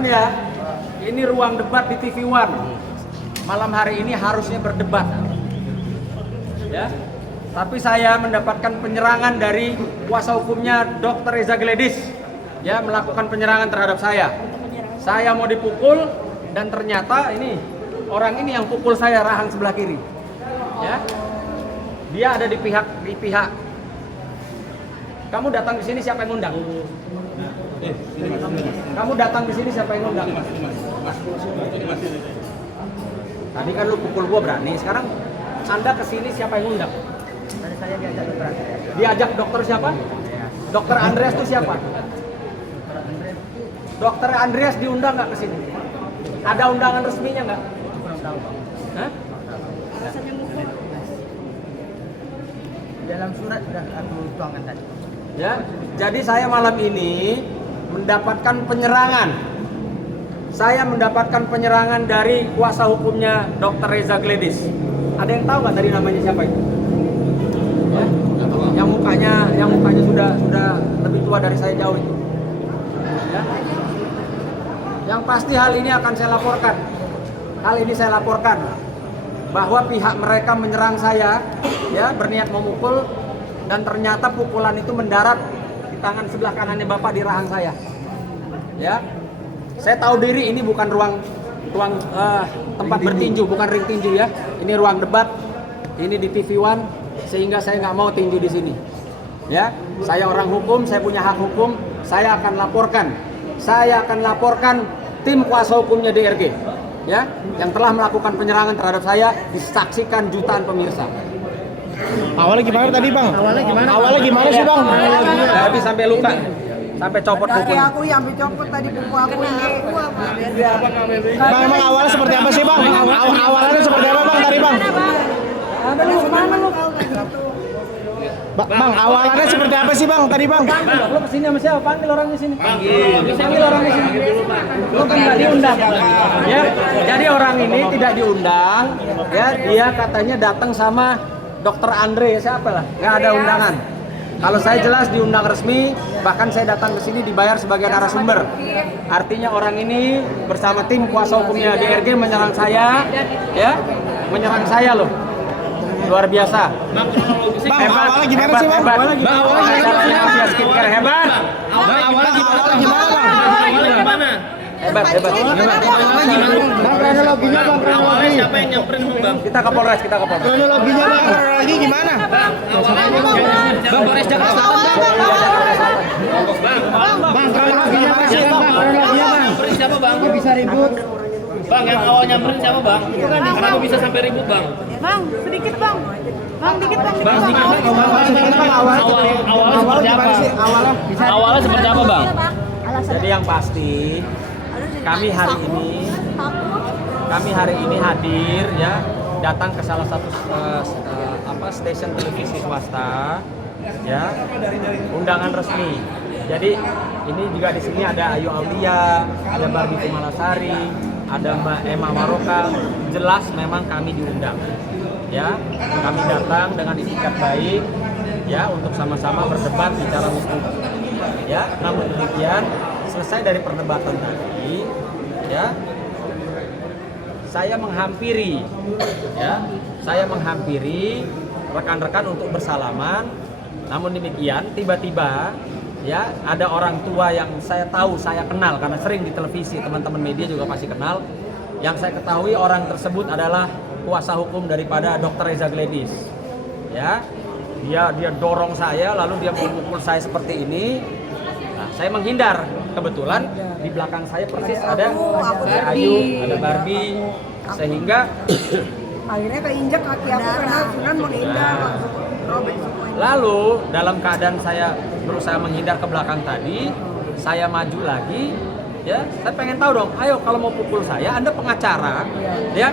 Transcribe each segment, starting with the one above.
teman-teman ya, ini ruang debat di TV One. Malam hari ini harusnya berdebat, ya. Tapi saya mendapatkan penyerangan dari kuasa hukumnya Dr. Reza Gledis, ya, melakukan penyerangan terhadap saya. Saya mau dipukul dan ternyata ini orang ini yang pukul saya rahang sebelah kiri, ya. Dia ada di pihak. Kamu datang di sini siapa yang ngundang? Kamu datang di sini siapa yang ngundang? Tadi kan lu pukul gua berani, sekarang Anda ke sini siapa yang ngundang? Tadi saya diajak dokter Andreas. Diajak dokter siapa? Dokter Andreas itu siapa? Dokter Andreas diundang nggak ke sini? Ada undangan resminya nggak? Kurang tahu, Pak. Hah? Dalam surat sudah aku tuangkan tadi. Ya, jadi saya malam ini mendapatkan penyerangan. Saya mendapatkan penyerangan dari kuasa hukumnya Dr. Reza Gledis. Ada yang tahu nggak tadi namanya siapa itu? Ya? Yang mukanya sudah lebih tua dari saya jauh itu. Ya? Yang pasti hal ini akan saya laporkan. Hal ini saya laporkan bahwa pihak mereka menyerang saya, ya, berniat memukul, dan ternyata pukulan itu mendarat di tangan sebelah kanannya Bapak di rahang saya. Ya, saya tahu diri ini bukan ruang tempat bertinju, bukan ring tinju ya. Ini ruang debat, ini di TV One, sehingga saya nggak mau tinju di sini. Ya, saya orang hukum, saya punya hak hukum, saya akan laporkan. Saya akan laporkan tim kuasa hukumnya DRG, ya, yang telah melakukan penyerangan terhadap saya, disaksikan jutaan pemirsa. Awalnya gimana tadi Bang? Awalnya gimana sih Bang? Tapi sampai luka, sampai copot Tadi kukunya. aku yang dicopot tadi kuku aku ini. Bang, emang awalnya seperti apa sih Bang? Awalnya seperti apa Bang tadi Bang? Mana lu? Bang, awalannya seperti apa sih Bang tadi Bang? Lo kesini sama siapa? Panggil orang di sini. Panggil orang di sini. Lo kan nggak diundang. Ya, jadi orang ini tidak diundang. Ya, dia katanya datang sama Dokter Andre, siapa lah? Nggak ada undangan. Kalau saya jelas diundang resmi, bahkan saya datang ke sini dibayar sebagai narasumber. Artinya orang ini bersama tim kuasa hukumnya DRG menyerang saya, ya, menyerang saya loh. Luar biasa. Bang, awalnya gimana sih Bang? Awalnya gimana? Skincare hebat. Bang, awalnya gimana Bang? Hebat. Bang, kronologinya Bang, kronologi. Siapa yang nyamperin Bang? Kita ke Polres. Kronologinya Bang, kronologi gimana? Bang, Polres Jakarta. Bang, kronologinya apa sih Bang? Kronologinya Bang. Nyamperin siapa Bang? Bisa ribut. Bang, yang awal nyamperin siapa Bang? Kenapa bisa sampai ribut Bang? Bang, sedikit bang. Bang, dikit bang. Bang, sedikit. Awalnya seperti apa? Awalnya seperti apa Bang? Jadi yang pasti kami hari ini hadir, ya, datang ke salah satu stasiun televisi swasta, ya, undangan resmi. Jadi ini juga di sini ada Ayu Aulia, ada Barbie Kumalasari, ada Mbak Emma Maroka. Jelas memang kami diundang, ya. Kami datang dengan itikat baik, ya, untuk sama-sama berdebat bicara hukum, ya. Namun demikian, selesai dari perdebatan tadi, ya, saya menghampiri rekan-rekan untuk bersalaman. Namun demikian, tiba-tiba, ya, ada orang tua yang saya tahu, saya kenal karena sering di televisi, teman-teman media juga pasti kenal. Yang saya ketahui orang tersebut adalah kuasa hukum daripada Dr. Reza Gledis. Ya, dia dorong saya, lalu dia memukul saya seperti ini. Nah, saya menghindar. Kebetulan di belakang saya persis ada Ayu, ada Barbie, sehingga Akhirnya keinjak kaki aku karena Sunan menghindar langsung robek semua. lalu dalam keadaan saya berusaha menghindar ke belakang tadi, saya maju lagi, ya, saya pengen tahu dong, ayo kalau mau pukul saya, Anda pengacara, ya,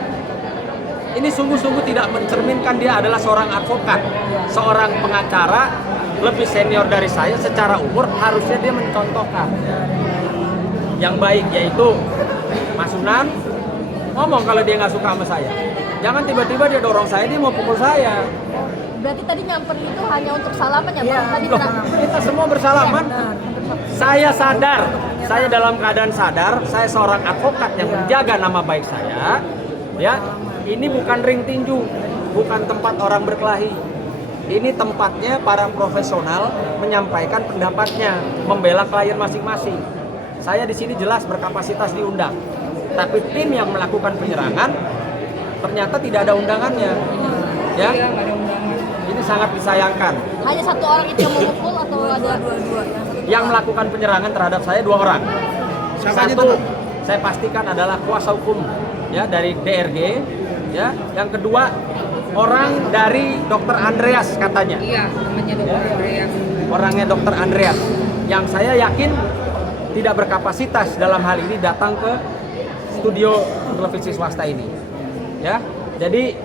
ini sungguh-sungguh tidak mencerminkan dia adalah seorang advokat, seorang pengacara, lebih senior dari saya secara umur, harusnya dia mencontohkan yang baik, yaitu Mas Sunan ngomong kalau dia nggak suka sama saya. Jangan tiba-tiba dia dorong saya, dia mau pukul saya. Berarti tadi nyamper itu hanya untuk salaman ya Bang? Tadi Loh, kita semua bersalaman. Saya sadar, saya dalam keadaan sadar, saya seorang advokat yang menjaga nama baik saya. Ya, ini bukan ring tinju, bukan tempat orang berkelahi. Ini tempatnya para profesional menyampaikan pendapatnya, membela klien masing-masing. Saya di sini jelas berkapasitas diundang, tapi tim yang melakukan penyerangan ternyata tidak ada undangannya. Ya, ini sangat disayangkan. Hanya satu orang itu yang memukul atau ada dua-dua? Yang melakukan penyerangan terhadap saya 2 orang. Siapa aja Satu, tuh, Bang? saya pastikan adalah kuasa hukum ya dari DRG. Ya, yang kedua orang dari Dr. Andreas katanya. Iya, namanya Dokter Andreas. Orangnya Dr. Andreas yang saya yakin tidak berkapasitas dalam hal ini datang ke studio televisi swasta ini. Ya, jadi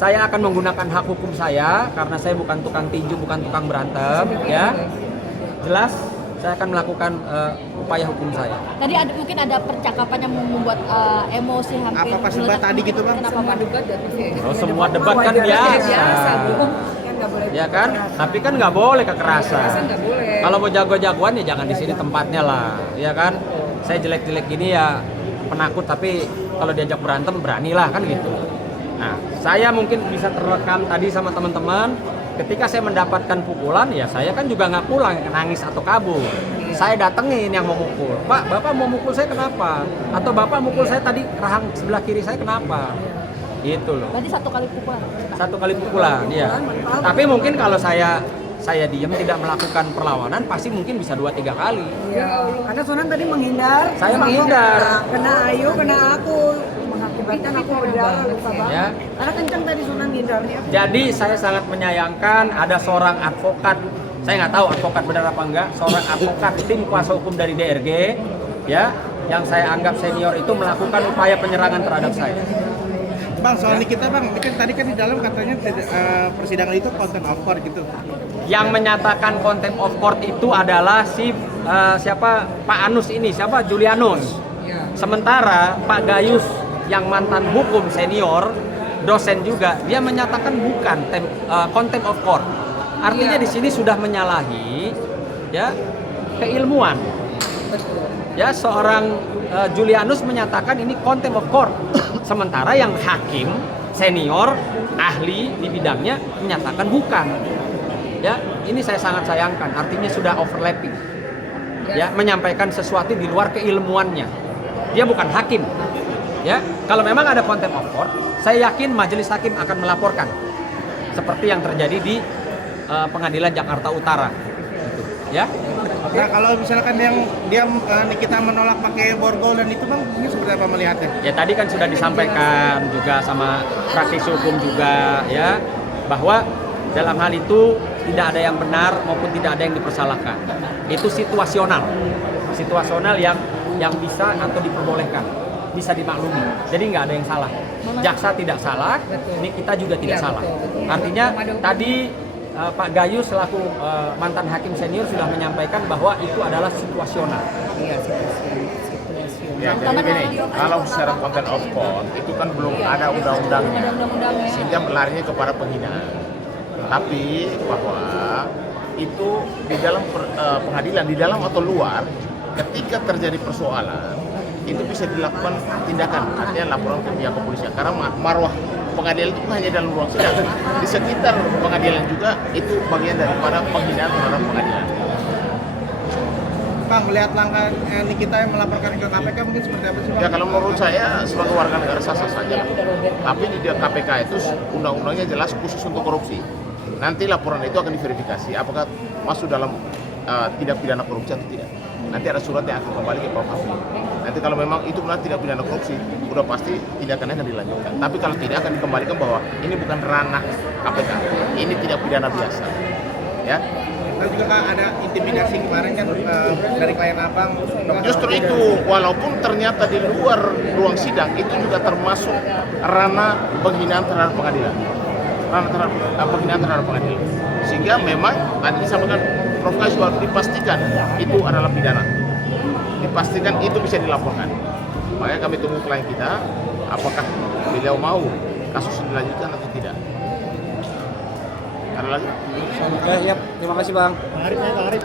saya akan menggunakan hak hukum saya karena saya bukan tukang tinju, bukan tukang berantem. Ya, jelas saya akan melakukan upaya hukum saya. Tadi mungkin ada percakapan yang membuat emosi hampir. Apa pas debat tadi gitu, Bang? Kenapa Bang? Oh, semua debat kan biasa. Kan nggak boleh. Ya kan? Tapi kan nggak boleh kekerasan. Nggak boleh. Kalau mau jago-jagoan ya jangan di sini tempatnya lah, ya kan? Saya jelek-jelek gini ya penakut, tapi kalau diajak berantem beranilah kan gitu. Nah, saya mungkin bisa terekam tadi sama teman-teman. Ketika saya mendapatkan pukulan, ya saya kan juga nggak pulang nangis atau kabur. Saya datengin yang mau mukul. Pak, bapak mau mukul saya kenapa? Atau bapak mukul saya tadi rahang sebelah kiri saya kenapa? Gitu loh. Berarti satu kali pukulan. Satu kali pukulan, ya. Tapi mungkin kalau saya diam tidak melakukan perlawanan, pasti mungkin bisa 2-3 kali. Ya, karena Sunan tadi menghindar. Saya menghindar. Kena Ayu, kena aku, mengakibatkan aku berdarah luka banget. Ya. Karena kencang tadi Sunan hindarnya. Jadi saya sangat menyayangkan ada seorang advokat, saya nggak tahu advokat benar apa enggak, seorang advokat tim kuasa hukum dari DRG, ya, yang saya anggap senior itu melakukan upaya penyerangan terhadap saya. Bang, soal Nikita Bang, ini kan tadi kan di dalam katanya persidangan itu contempt of court gitu. Yang menyatakan contempt of court itu adalah siapa Pak Anus ini, siapa Julianus. Sementara Pak Gayus yang mantan hukum senior, dosen juga, dia menyatakan bukan contempt of court. Artinya di sini sudah menyalahi ya keilmuan. Ya, seorang Julianus menyatakan ini contempt of court. Sementara yang hakim senior ahli di bidangnya menyatakan bukan. Ya, ini saya sangat sayangkan. Artinya sudah overlapping. Ya, menyampaikan sesuatu di luar keilmuannya. Dia bukan hakim. Ya, kalau memang ada contempt of court, saya yakin majelis hakim akan melaporkan. Seperti yang terjadi di Pengadilan Jakarta Utara. Gitu. Ya. Nah, kalau misalkan dia Nikita menolak pakai borgol dan itu Bang, ini seperti apa melihatnya? Ya tadi kan sudah disampaikan juga sama praktisi hukum juga ya, bahwa dalam hal itu tidak ada yang benar maupun tidak ada yang dipersalahkan. Itu situasional yang bisa atau diperbolehkan, bisa dimaklumi. Jadi nggak ada yang salah. Jaksa tidak salah, Nikita juga tidak salah. Artinya tadi Pak Gayus selaku mantan hakim senior sudah menyampaikan bahwa itu adalah situasional. Ya, jadi gini, kalau secara content of court itu kan belum ada undang-undangnya, sehingga melarinya kepada penghinaan. Tapi bahwa itu di dalam pengadilan, di dalam atau luar, ketika terjadi persoalan, itu bisa dilakukan tindakan, artinya laporan ke pihak kepolisian. Karena marwah pengadilan itu hanya dalam ruang sidang, di sekitar pengadilan juga itu bagian daripada penghinaan terhadap pengadilan. Bang, melihat langkah Nikita yang melaporkan ke KPK mungkin seperti apa sih Bang? Ya kalau menurut saya sebagai warga negara sah-sah saja. Tapi di KPK itu undang-undangnya jelas khusus untuk korupsi. Nanti laporan itu akan diverifikasi apakah masuk dalam tindak pidana korupsi atau tidak. Nanti ada surat yang akan kembali ke Propam. Nanti kalau memang itu benar tidak pidana korupsi, udah pasti tindakannya akan dilanjutkan. Tapi kalau tidak akan dikembalikan bahwa ini bukan ranah KPK, ini tidak pidana biasa. Ya. Dan juga kan ada intimidasi kemarin kan dari klien Abang. Justru itu, walaupun ternyata di luar ruang sidang itu juga termasuk ranah penghinaan terhadap pengadilan. Penghinaan terhadap pengadilan. Sehingga memang tadi disampaikan Prof. Kaiswar dipastikan itu adalah pidana. Dipastikan itu bisa dilaporkan. Makanya kami tunggu klien kita, apakah beliau mau kasus dilanjutkan atau tidak. Ada lagi? Oke, ya, terima kasih Bang. Bang Arif.